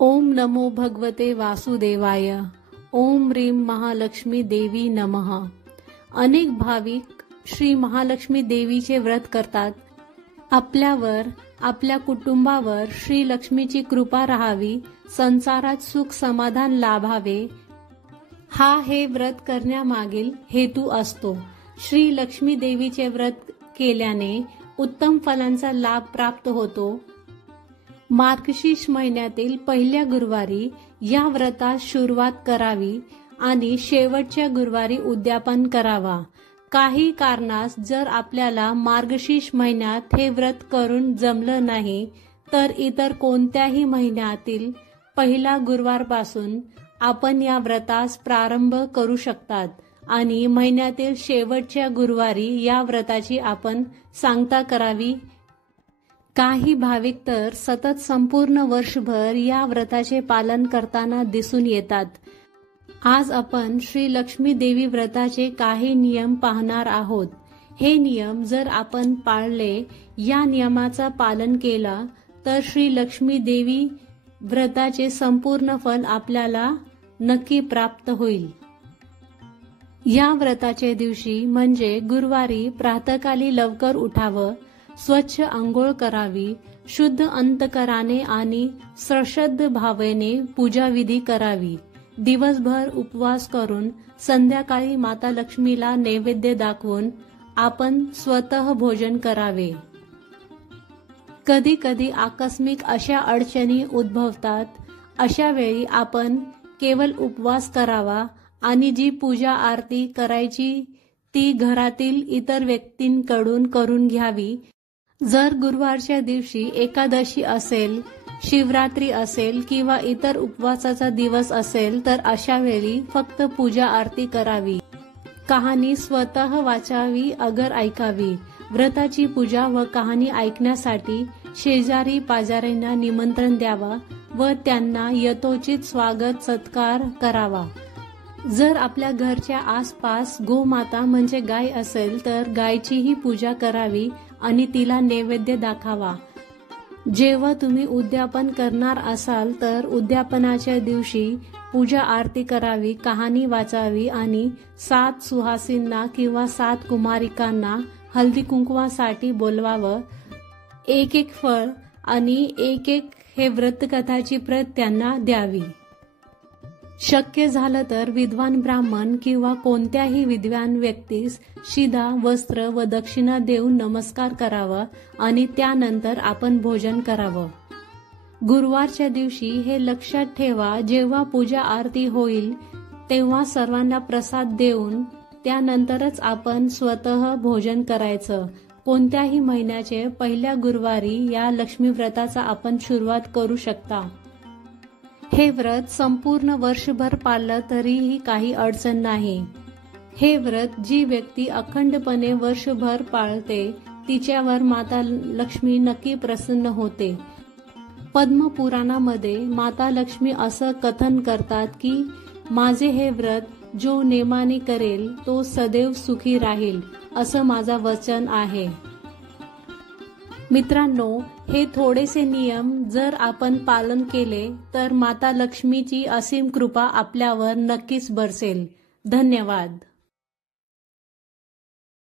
ओम नमो भगवते वासुदेवाय. ओम ह्रीं महालक्ष्मी देवी नमः. अनेक भाविक श्री महालक्ष्मी देवीचे व्रत करतात. आपल्यावर, आपल्या कुटुंबावर श्री लक्ष्मीची कृपा राहावी, संसारात सुख समाधान लाभावे, हा हे व्रत करण्यामागील हेतू असतो. श्री लक्ष्मी देवीचे व्रत केल्याने उत्तम फलांचा लाभ प्राप्त होतो. मार्गशीर्ष महिन्यातील पहिल्या गुरुवारी या व्रतास सुरुवात करावी आणि शेवटच्या गुरुवारी उद्यापन करावा. काही कारणास जर आपल्याला मार्गशीर्ष महिन्यात हे व्रत करून जमलं नाही तर इतर कोणत्याही महिन्यातील पहिला गुरुवारपासून आपण या व्रतास प्रारंभ करू शकतात आणि महिन्यातील शेवटच्या गुरुवारी या व्रताची आपण सांगता करावी. काही भाविक तर सतत संपूर्ण वर्षभर या व्रताचे पालन करताना दिसून येतात. आज आपण श्री लक्ष्मी देवी व्रताचे काही नियम पाहणार आहोत. हे नियम जर आपण पाळले, या नियमाचं पालन केला तर श्री लक्ष्मी देवी व्रताचे संपूर्ण फल आपल्याला नक्की प्राप्त होईल. या व्रताचे दिवशी म्हणजे गुरुवारी प्रातःकाली लवकर उठावं, स्वच्छ आंघोळ करावी, शुद्ध अंतकराने आणि श्रद्ध भावनेने पूजाविधी करावी. दिवसभर उपवास करून संध्याकाळी माता लक्ष्मीला नैवेद्य दाखवून आपण स्वतः भोजन करावे. कधी कधी आकस्मिक अशा अडचणी उद्भवतात. अशा वेळी आपण केवळ उपवास करावा आणि जी पूजा आरती करायची ती घरातील इतर व्यक्तींकडून करून घ्यावी. जर गुरुवारच्या दिवशी एकादशी असेल, शिवरात्री असेल किंवा इतर उपवासाचा दिवस असेल तर अशा वेळी फक्त पूजा आरती करावी. कहाणी स्वतः वाचावी अगर ऐकावी. व्रताची पूजा व कहाणी ऐकण्यासाठी शेजारी पाजाऱ्यांना निमंत्रण द्यावा व त्यांना यथोचित स्वागत सत्कार करावा. जर आपल्या घरच्या आसपास गोमाता म्हणजे गाय असेल तर गायचीही पूजा करावी आणि तिला नैवेद्य दाखवा. जेव्हा तुम्ही उद्यापन करणार असाल तर उद्यापनाच्या दिवशी पूजा आरती करावी, कहाणी वाचावी आणि 7 सुहासिनींना किंवा 7 कुमारिकांना हळदी कुंकवासाठी बोलवावं. एक फळ आणि एक हे व्रतकथाची प्रत त्यांना द्यावी. शक्य झालं तर विद्वान ब्राह्मण किंवा कोणत्याही विद्वान व्यक्तीस शिधा, वस्त्र व दक्षिणा देऊन नमस्कार करावा आणि त्यानंतर आपण भोजन करावं. गुरुवारच्या दिवशी हे लक्षात ठेवा, जेव्हा पूजा आरती होईल तेव्हा सर्वांना प्रसाद देऊन त्यानंतरच आपण स्वतः भोजन करायचं. कोणत्याही महिन्याचे पहिल्या गुरुवारी या लक्ष्मी व्रताचा आपण सुरुवात करू शकता. हे व्रत संपूर्ण वर्षभर पाळलं तरीही काही अडचण नाही. हे व्रत जी व्यक्ती अखंडपणे वर्षभर पाळते तिच्यावर माता लक्ष्मी नक्की प्रसन्न होते. पद्मपुराणामध्ये माता लक्ष्मी असं कथन करतात की माझे हे व्रत जो नेमाने करेल तो सदैव सुखी राहील, असं माझं वचन आहे. मित्रांनो, हे थोडेसे नियम जर आपण पालन केले तर माता लक्ष्मीची असीम कृपा आपल्यावर नक्कीच बरसेल. धन्यवाद.